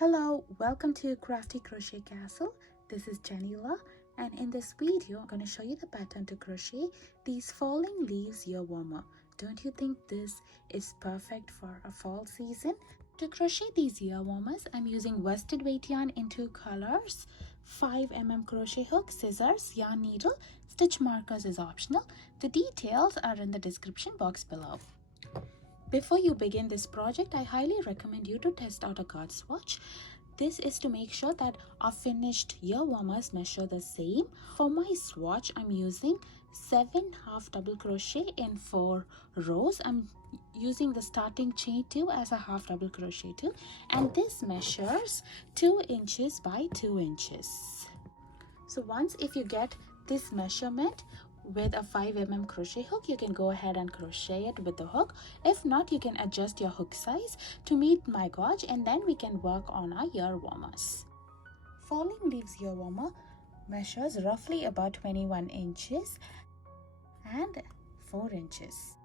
Hello, welcome to Crafty Crochet Castle. This is Janila, and in this video I'm going to show you the pattern to crochet these falling leaves ear warmer. Don't you think this is perfect for a fall season? To crochet these ear warmers, I'm using worsted weight yarn in two colors, 5mm crochet hook, scissors, yarn needle, stitch markers is optional. The details are in the description box below. Before you begin this project, I highly recommend you to test out a card swatch. This is to make sure that our finished ear warmers measure the same. For my swatch, I'm using 7 half double crochet in 4 rows. I'm using the starting chain 2 as a half double crochet 2, and this measures 2 inches by 2 inches. So once if you get this measurement with a 5mm crochet hook, you can go ahead and crochet it with the hook. If not, you can adjust your hook size to meet my gauge, and then we can work on our ear warmers. Falling leaves ear warmer measures roughly about 21 inches and 4 inches.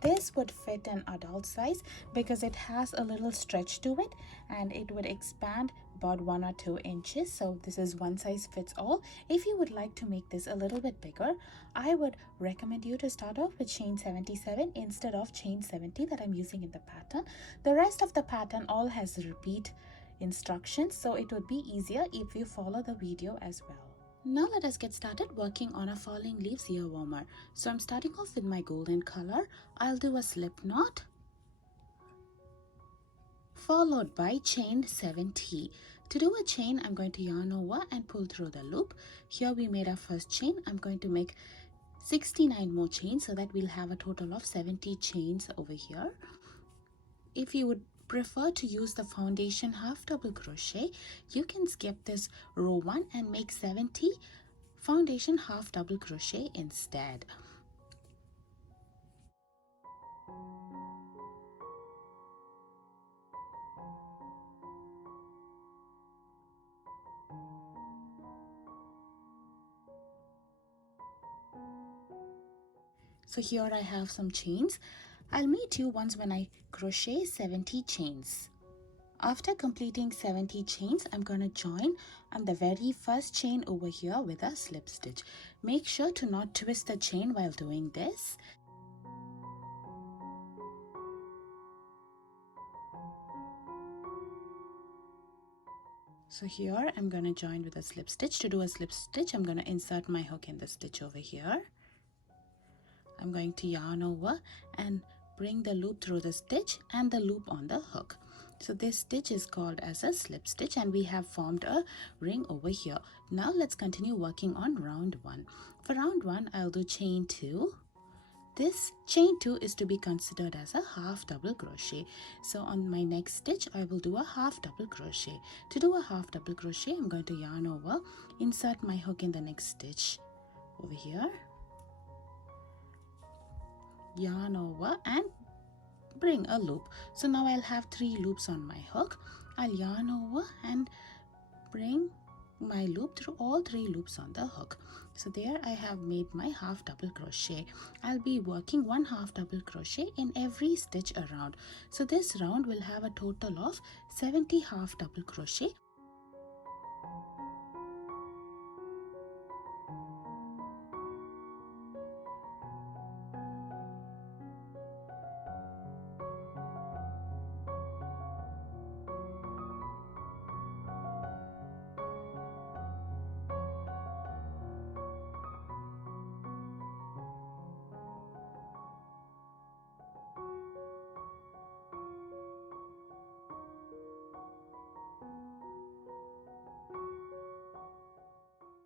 This would fit an adult size because it has a little stretch to it and it would expand about 1 or 2 inches. So this is one size fits all. If you would like to make this a little bit bigger, I would recommend you to start off with chain 77 instead of chain 70 that I'm using in the pattern. The rest of the pattern all has repeat instructions, so it would be easier if you follow the video as well. Now let us get started working on a falling leaves ear warmer. So I'm starting off with my golden color. I'll do a slip knot followed by chain 70. To do a chain, I'm going to yarn over and pull through the loop. Here we made our first chain. I'm going to make 69 more chains so that we'll have a total of 70 chains over here. If you would prefer to use the foundation half double crochet, you can skip this row 1 and make 70 foundation half double crochet instead. So here I have some chains. I'll meet you once when I crochet 70 chains. After completing 70 chains, I'm going to join on the very first chain over here with a slip stitch. Make sure to not twist the chain while doing this. So here I'm going to join with a slip stitch. To do a slip stitch, I'm going to insert my hook in the stitch over here. I'm going to yarn over and bring the loop through the stitch and the loop on the hook. So this stitch is called as a slip stitch, and we have formed a ring over here. Now let's continue working on round 1. For round 1, I'll do chain 2. This chain 2 is to be considered as a half double crochet. So on my next stitch, I will do a half double crochet. To do a half double crochet, I'm going to yarn over, insert my hook in the next stitch over here, yarn over and bring a loop. So now I'll have 3 loops on my hook. I'll yarn over and bring my loop through all 3 loops on the hook. So there I have made my half double crochet. I'll be working 1 half double crochet in every stitch around. So this round will have a total of 70 half double crochet.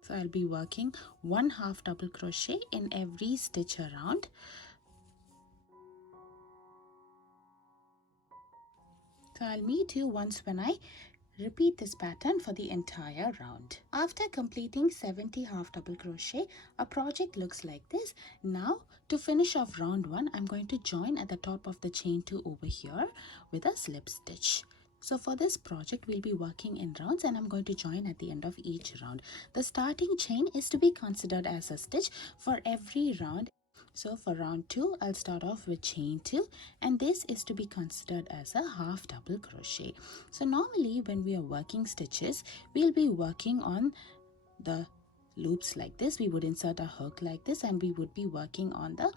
So I'll be working 1 half double crochet in every stitch around. So I'll meet you once when I repeat this pattern for the entire round. After completing 70 half double crochet, our project looks like this. Now to finish off round 1, I'm going to join at the top of the chain 2 over here with a slip stitch. So for this project, we'll be working in rounds, and I'm going to join at the end of each round. The starting chain is to be considered as a stitch for every round. So for round 2, I'll start off with chain 2, and this is to be considered as a half double crochet. So normally when we are working stitches, we'll be working on the loops like this. We would insert a hook like this, and we would be working on the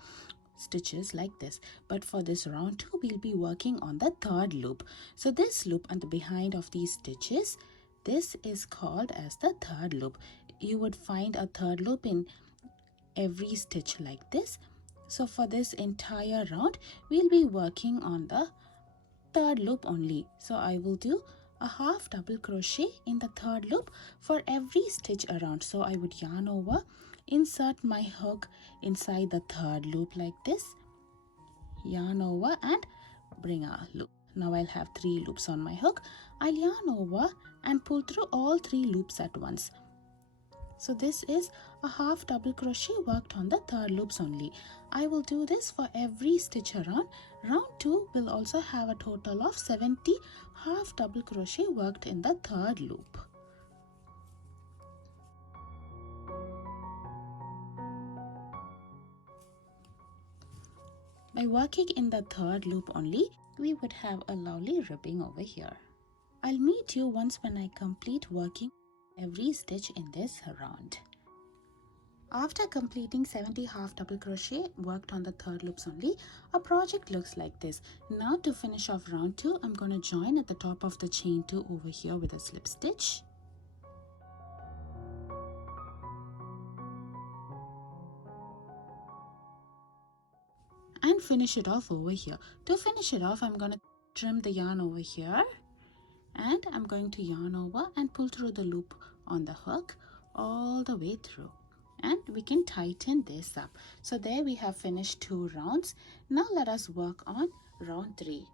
stitches like this. But for this round 2, we'll be working on the third loop. So this loop on the behind of these stitches, this is called as the third loop. You would find a third loop in every stitch like this. So for this entire round, we'll be working on the third loop only. So I will do a half double crochet in the third loop for every stitch around. So I would yarn over, insert my hook inside the third loop like this, yarn over and bring a loop. Now I'll have 3 loops on my hook. I'll yarn over and pull through all 3 loops at once. So this is a half double crochet worked on the third loops only. I will do this for every stitch around. Round 2 will also have a total of 70 half double crochet worked in the third loop. By working in the third loop only, we would have a lovely ribbing over here. I'll meet you once when I complete working every stitch in this round. After completing 70 half double crochet worked on the third loops only, our project looks like this. Now to finish off round 2, I'm going to join at the top of the chain 2 over here with a slip stitch. And finish it off over here. To finish it off, I'm going to trim the yarn over here, and I'm going to yarn over and pull through the loop on the hook all the way through, and we can tighten this up. So there we have finished 2 rounds. Now let us work on round 3.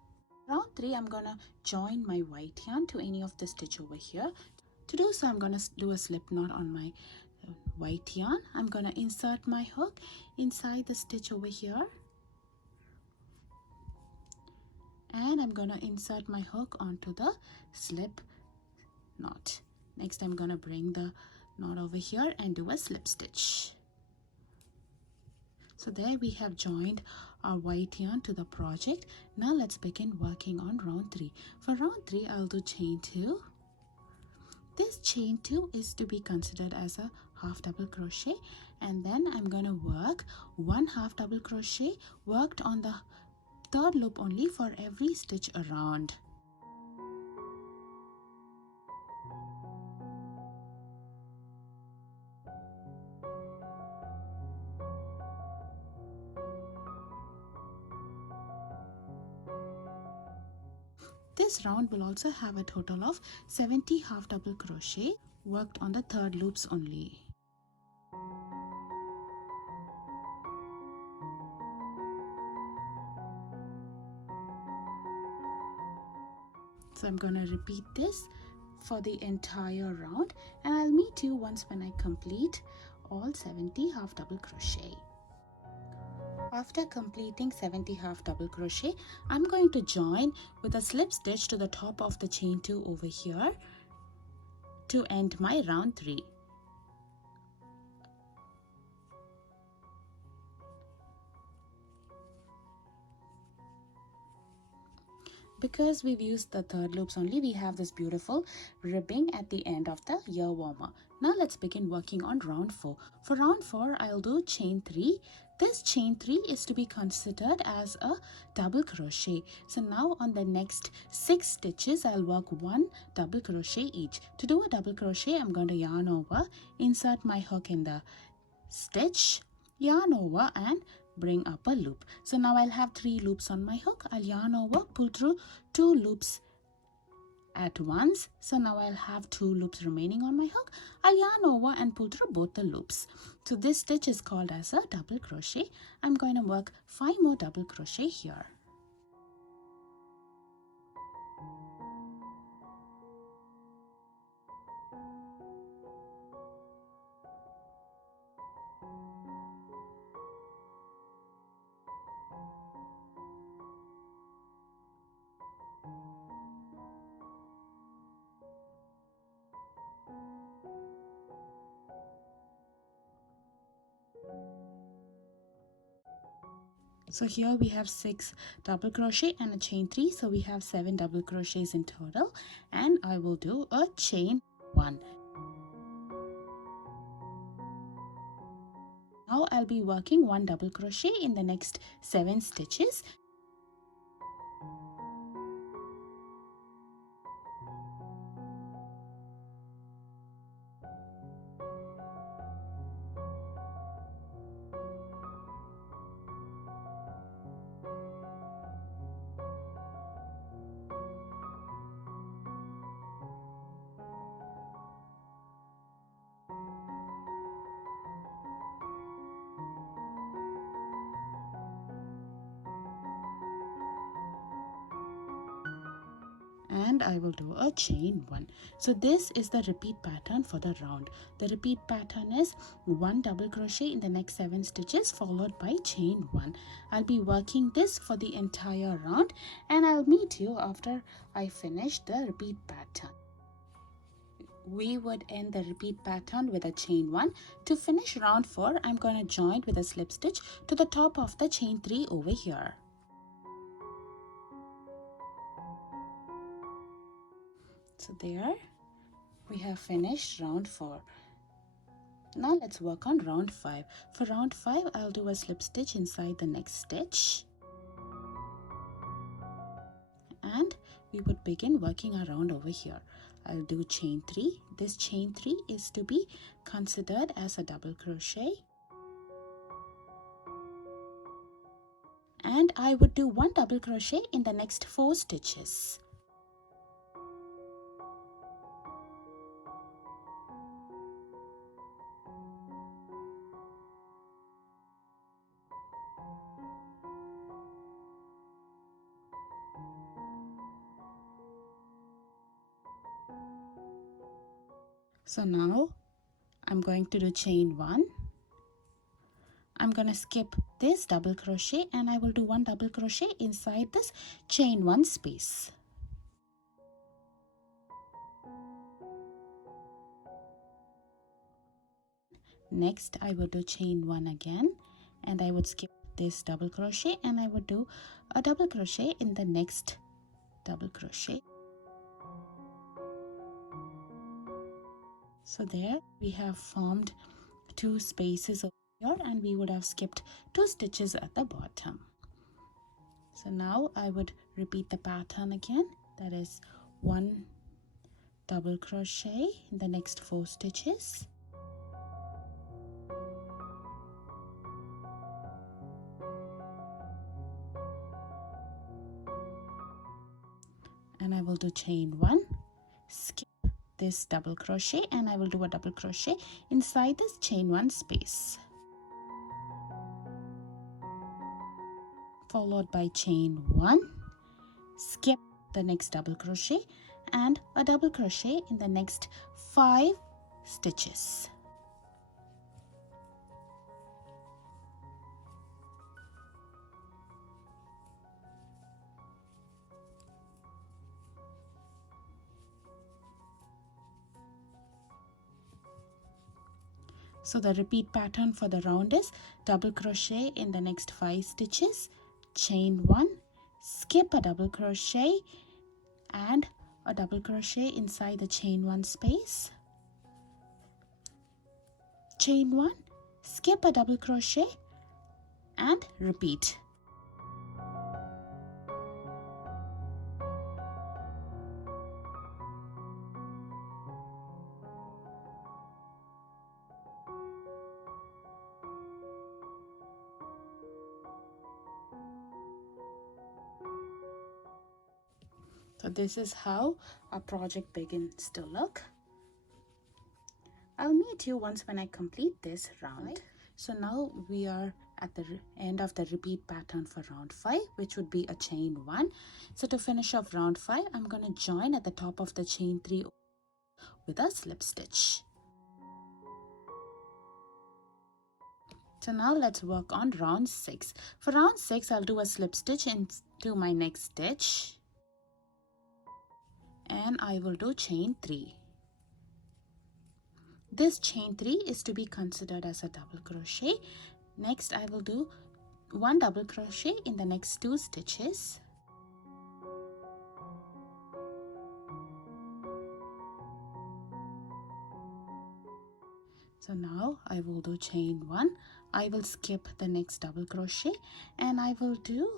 Round 3, I'm gonna join my white yarn to any of the stitch over here. To do so, I'm gonna do a slip knot on my white yarn. I'm gonna insert my hook inside the stitch over here, and I'm gonna insert my hook onto the slip knot. Next, I'm gonna bring the knot over here and do a slip stitch. So there we have joined our white yarn to the project. Now let's begin working on round 3. For round 3, I'll do chain 2. This chain 2 is to be considered as a half double crochet, and then I'm gonna work 1 half double crochet worked on the third loop only for every stitch around. This round will also have a total of 70 half double crochet worked on the third loops only. So I'm going to repeat this for the entire round, and I'll meet you once when I complete all 70 half double crochet. After completing 70 half double crochet, I'm going to join with a slip stitch to the top of the chain 2 over here to end my round 3. Because we've used the third loops only, we have this beautiful ribbing at the end of the ear warmer. Now let's begin working on round 4. For round 4, I'll do chain 3. This chain 3 is to be considered as a double crochet. So now on the next 6 stitches, I'll work 1 double crochet each. To do a double crochet, I'm going to yarn over, insert my hook in the stitch, yarn over and bring up a loop. So now I'll have 3 loops on my hook. I'll yarn over, pull through 2 loops at once. So now I'll have 2 loops remaining on my hook. I'll yarn over and pull through both the loops. So this stitch is called as a double crochet. I'm going to work 5 more double crochet here. So here we have 6 double crochet and a chain 3, so we have 7 double crochets in total, and I will do a chain 1. Now I'll be working 1 double crochet in the next 7 stitches. And I will do a chain 1. So this is the repeat pattern for the round. The repeat pattern is 1 double crochet in the next 7 stitches followed by chain 1. I'll be working this for the entire round, and I'll meet you after I finish the repeat pattern. We would end the repeat pattern with a chain 1. To finish round 4, I'm going to join with a slip stitch to the top of the chain 3 over here. So there we have finished round 4. Now let's work on round 5. For round 5, I'll do a slip stitch inside the next stitch, and we would begin working around over here. I'll do chain 3. This chain 3 is to be considered as a double crochet, and I would do 1 double crochet in the next 4 stitches. So now I'm going to do chain 1. I'm going to skip this double crochet, and I will do 1 double crochet inside this chain 1 space. Next I would do chain 1 again, and I would skip this double crochet, and I would do a double crochet in the next double crochet. So there we have formed 2 spaces over here, and we would have skipped 2 stitches at the bottom. So now I would repeat the pattern again, that is 1 double crochet in the next 4 stitches. And I will do chain 1, skip this double crochet, and I will do a double crochet inside this chain 1 space, followed by chain 1, skip the next double crochet, and a double crochet in the next 5 stitches. So the repeat pattern for the round is double crochet in the next 5 stitches, chain 1, skip a double crochet, and a double crochet inside the chain 1 space, chain 1, skip a double crochet, and repeat. So this is how our project begins to look. I'll meet you once when I complete this round. Right. So now we are at the end of the repeat pattern for round 5, which would be a chain 1. So to finish off round 5, I'm going to join at the top of the chain 3 with a slip stitch. So now let's work on round 6. For round 6, I'll do a slip stitch into my next stitch, and I will do chain 3. This chain 3 is to be considered as a double crochet. Next I will do 1 double crochet in the next 2 stitches. So now I will do chain 1. I will skip the next double crochet and I will do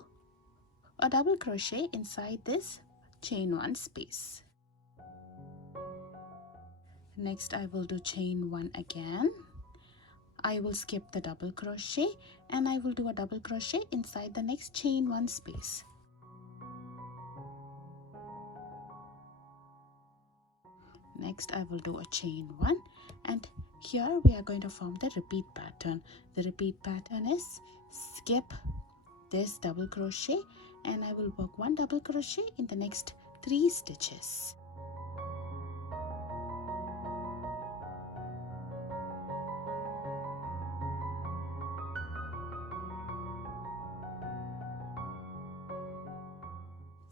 a double crochet inside this chain 1 space. Next I will do chain 1 again. I will skip the double crochet and I will do a double crochet inside the next chain 1 space. Next I will do a chain 1 and here we are going to form the repeat pattern. The repeat pattern is skip this double crochet and I will work 1 double crochet in the next 3 stitches.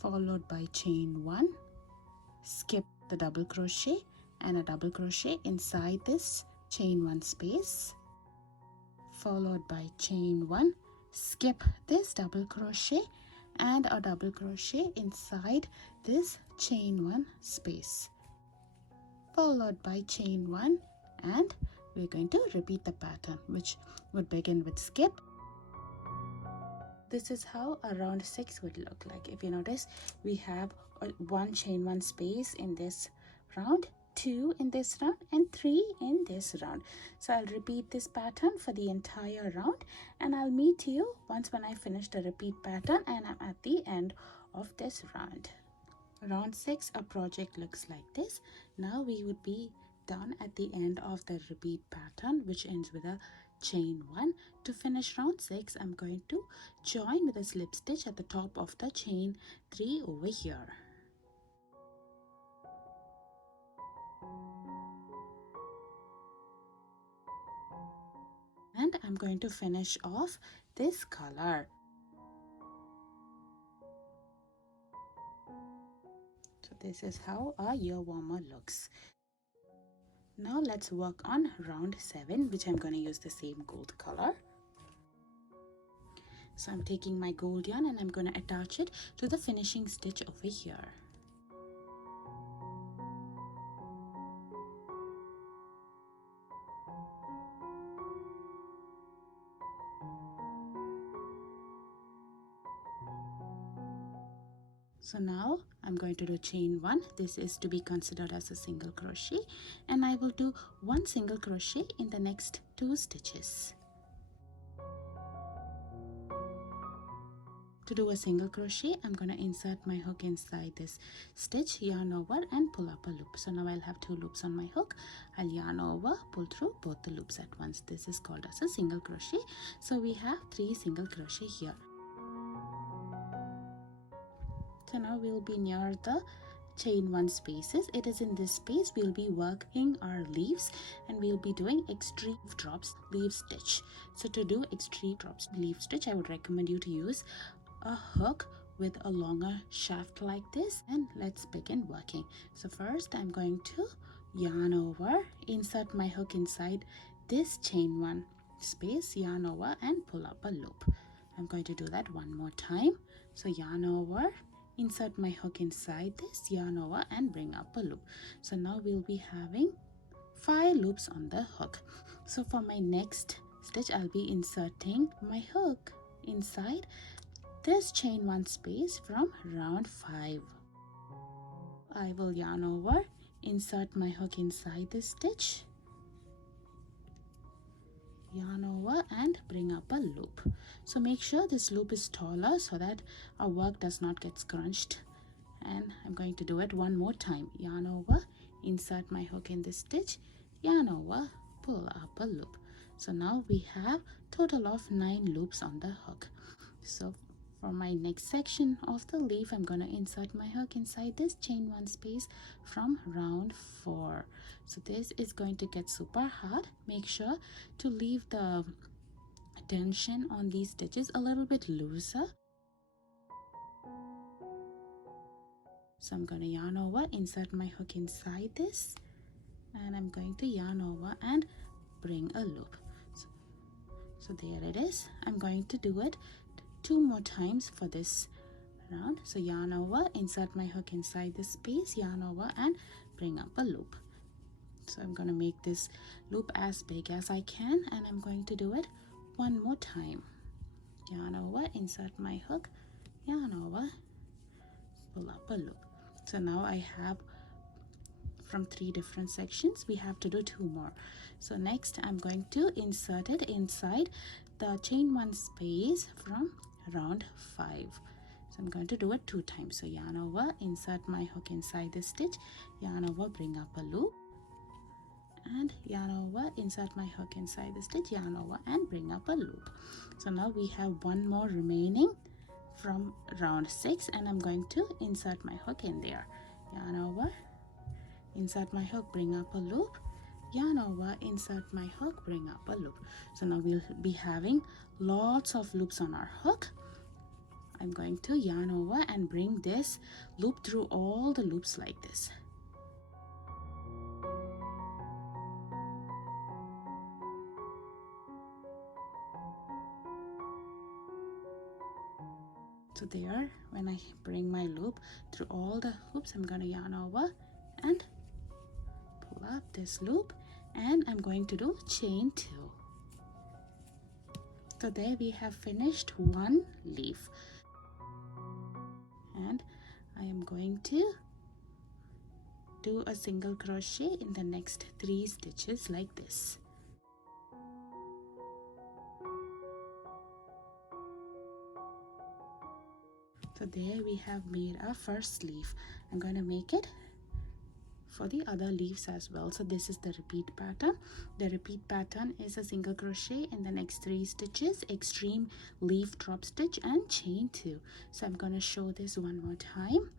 Followed by chain 1, skip the double crochet and a double crochet inside this chain 1 space, followed by chain 1, skip this double crochet and a double crochet inside this chain 1 space, followed by chain 1, and we're going to repeat the pattern, which would begin with skip. This is how a round 6 would look like. If you notice, we have 1 chain 1 space in this round, 2 in this round, and 3 in this round. So I'll repeat this pattern for the entire round and I'll meet you once when I finish the repeat pattern and I'm at the end of this round. Round 6, a project looks like this. Now we would be done at the end of the repeat pattern, which ends with a chain 1. To finish round 6, I'm going to join with a slip stitch at the top of the chain 3 over here. And I'm going to finish off this color. So this is how our ear warmer looks. Now let's work on round 7, which I'm going to use the same gold color. So I'm taking my gold yarn and I'm going to attach it to the finishing stitch over here. So now I'm going to do chain 1. This is to be considered as a single crochet and I will do 1 single crochet in the next 2 stitches. To do a single crochet, I'm going to insert my hook inside this stitch, yarn over and pull up a loop. So now I'll have 2 loops on my hook. I'll yarn over, pull through both the loops at once. This is called as a single crochet. So we have 3 single crochet here. So now we'll be near the chain 1 spaces. It is in this space we'll be working our leaves and we'll be doing extreme drops leaf stitch. So to do extreme drops leaf stitch, I would recommend you to use a hook with a longer shaft like this, and let's begin working. So first I'm going to yarn over, insert my hook inside this chain 1 space, yarn over and pull up a loop. I'm going to do that one more time. So yarn over, insert my hook inside this, yarn over and bring up a loop. So now we'll be having 5 loops on the hook. So for my next stitch, I'll be inserting my hook inside this chain 1 space from round 5. I will yarn over, insert my hook inside this stitch, yarn over and bring up a loop. So make sure this loop is taller so that our work does not get scrunched. And I'm going to do it one more time. Yarn over, insert my hook in this stitch, yarn over, pull up a loop. So now we have total of 9 loops on the hook. So for my next section of the leaf, I'm going to insert my hook inside this chain 1 space from round 4. So this is going to get super hard. Make sure to leave the tension on these stitches a little bit looser. So I'm going to yarn over, insert my hook inside this, and I'm going to yarn over and bring a loop. So there it is. I'm going to do it 2 more times for this round. So yarn over, insert my hook inside this space, yarn over and bring up a loop. So I'm going to make this loop as big as I can, and I'm going to do it 1 more time. Yarn over, insert my hook, yarn over, pull up a loop. So now I have from 3 different sections. We have to do 2 more. So next I'm going to insert it inside the chain 1 space from round 5. So I'm going to do it 2 times. So yarn over, insert my hook inside this stitch, yarn over, bring up a loop, and yarn over, insert my hook inside the stitch, yarn over and bring up a loop. So now we have 1 more remaining from round 6, and I'm going to insert my hook in there. Yarn over, insert my hook, bring up a loop, yarn over, insert my hook, bring up a loop. So now we'll be having lots of loops on our hook. I'm going to yarn over and bring this loop through all the loops like this. So there, when I bring my loop through all the hoops, I'm going to yarn over and pull up this loop, and I'm going to do chain 2. So there we have finished 1 leaf, and I am going to do a single crochet in the next 3 stitches like this. So there we have made our first leaf. I'm going to make it for the other leaves as well. So this is the repeat pattern. The repeat pattern is a single crochet in the next 3 stitches, extreme leaf drop stitch and chain 2. So I'm going to show this one more time.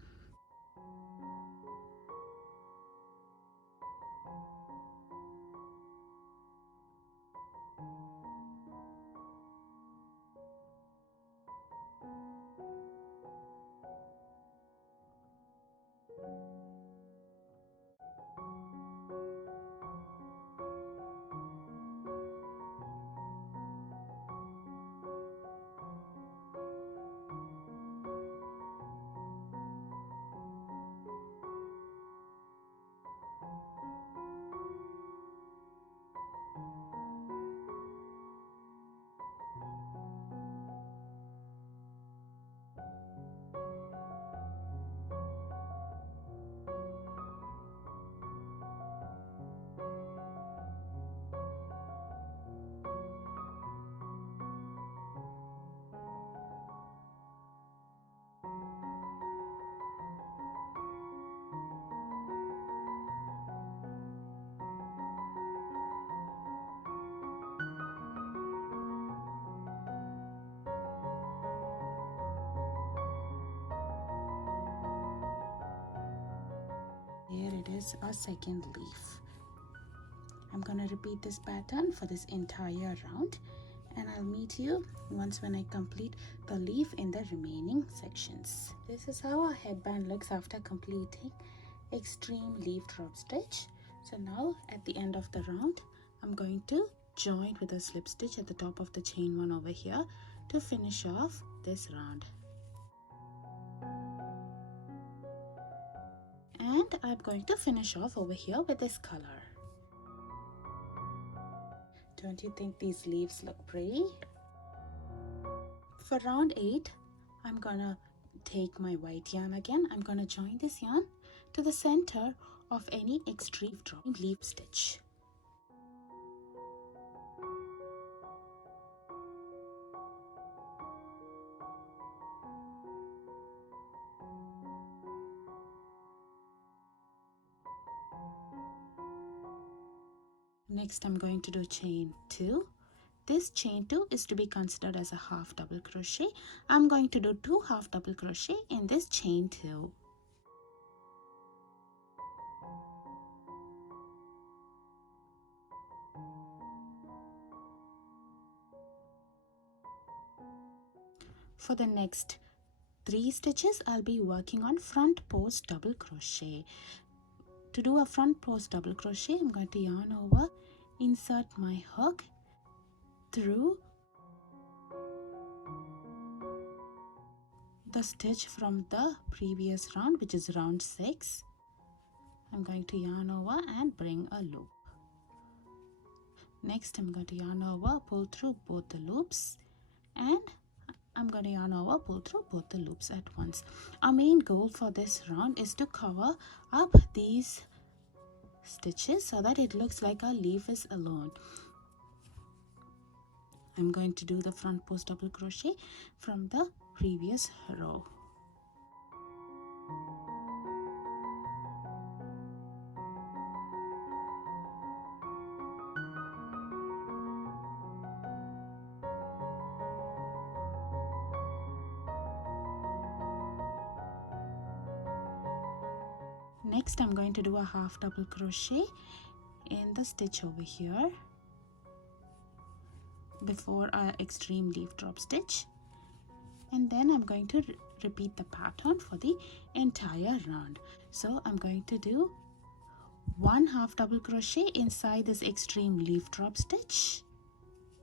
Here it is, our second leaf. I'm going to repeat this pattern for this entire round, and I'll meet you once when I complete the leaf in the remaining sections. This is how our headband looks after completing extreme leaf drop stitch. So now at the end of the round, I'm going to join with a slip stitch at the top of the chain 1 over here to finish off this round. And I'm going to finish off over here with this color. Don't you think these leaves look pretty? For round 8, I'm gonna take my white yarn again. I'm gonna join this yarn to the center of any extreme drop leaf stitch. Next, I'm going to do chain 2. This chain 2 is to be considered as a half double crochet. I'm going to do 2 half double crochet in this chain 2. For the next 3 stitches, I'll be working on front post double crochet. To do a front post double crochet, I'm going to yarn over, insert my hook through the stitch from the previous round, which is round 6. I'm going to yarn over and bring a loop. Next, I'm going to yarn over, pull through both the loops, and I'm going to yarn over, pull through both the loops at once. Our main goal for this round is to cover up these stitches so that it looks like our leaf is alone. I'm going to do the front post double crochet from the previous row. Next, I'm going to do a half double crochet in the stitch over here before our extreme leaf drop stitch, and then I'm going to repeat the pattern for the entire round. So I'm going to do one half double crochet inside this extreme leaf drop stitch.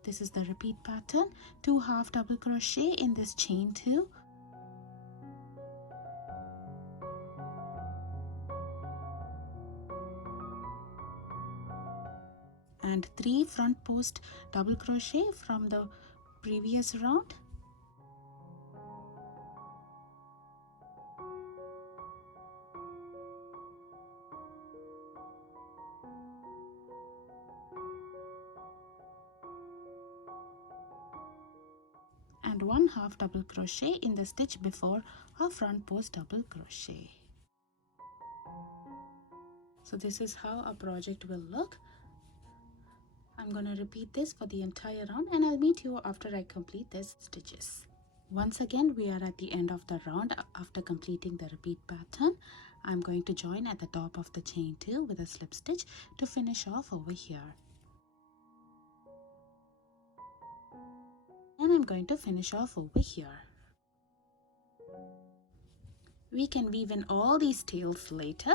This is the repeat pattern. 2 half double crochet in this chain 2, and 3 front post double crochet from the previous round, and 1 half double crochet in the stitch before our front post double crochet. So this is how our project will look. I'm going to repeat this for the entire round, and I'll meet you after I complete these stitches. Once again, we are at the end of the round. After completing the repeat pattern, I'm going to join at the top of the chain 2 with a slip stitch to finish off over here. And I'm going to finish off over here. We can weave in all these tails later,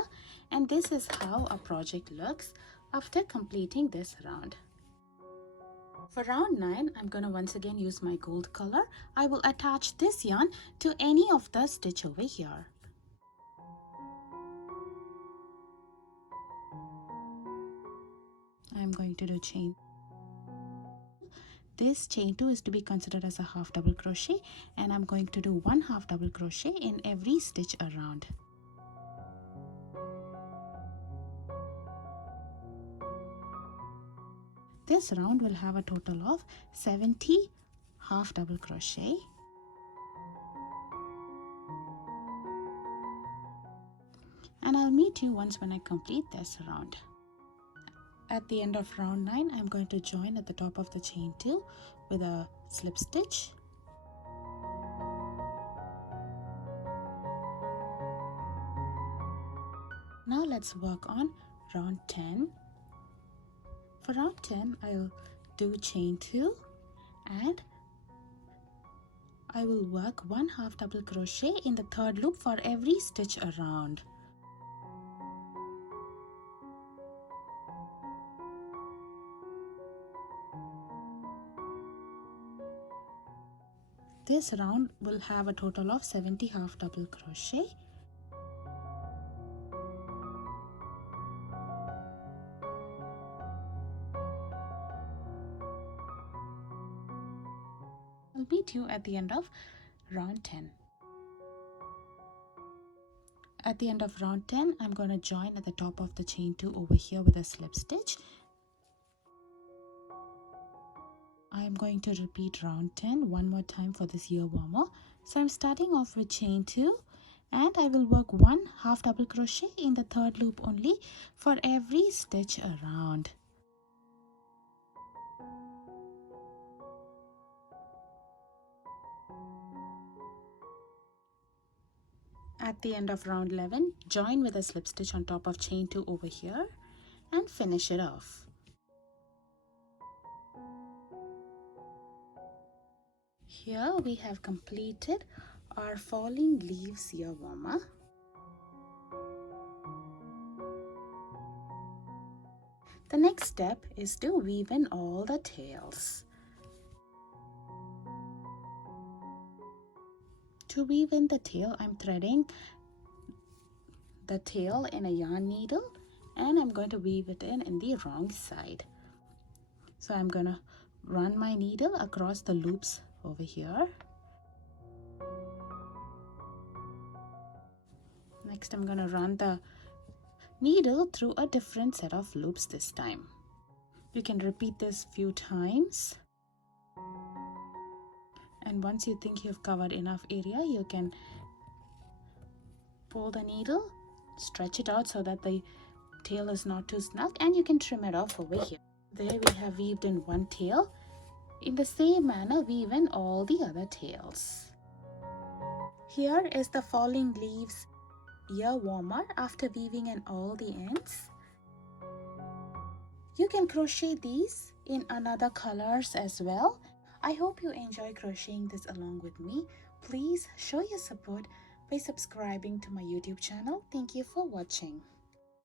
and this is how our project looks after completing this round. For round 9, I'm going to once again use my gold color. I will attach this yarn to any of the stitch over here. I'm going to do chain. This chain 2 is to be considered as a half double crochet, and I'm going to do 1 half double crochet in every stitch around. This round will have a total of 70 half double crochet. And I'll meet you once when I complete this round. At the end of round 9, I'm going to join at the top of the chain 2 with a slip stitch. Now let's work on round 10. For round 10, I'll do chain 2 and I will work 1 half double crochet in the third loop for every stitch around. This round will have a total of 70 half double crochet. I'll meet you at the end of round 10. At the end of round 10, I'm going to join at the top of the chain 2 over here with a slip stitch. I am going to repeat round 10 one more time for this ear warmer. So I'm starting off with chain 2 and I will work 1 half double crochet in the third loop only for every stitch around. At the end of round 11, join with a slip stitch on top of chain 2 over here and finish it off. Here we have completed our falling leaves ear warmer. The next step is to weave in all the tails. To weave in the tail, I'm threading the tail in a yarn needle, and I'm going to weave it in the wrong side. So I'm going to run my needle across the loops over here. Next, I'm going to run the needle through a different set of loops this time. You can repeat this few times. And once you think you've covered enough area, you can pull the needle, stretch it out so that the tail is not too snug, and you can trim it off over here. There we have weaved in one tail. In the same manner, weave in all the other tails. Here is the falling leaves ear warmer after weaving in all the ends. You can crochet these in another colors as well. I hope you enjoy crocheting this along with me. Please show your support by subscribing to my YouTube channel. Thank you for watching.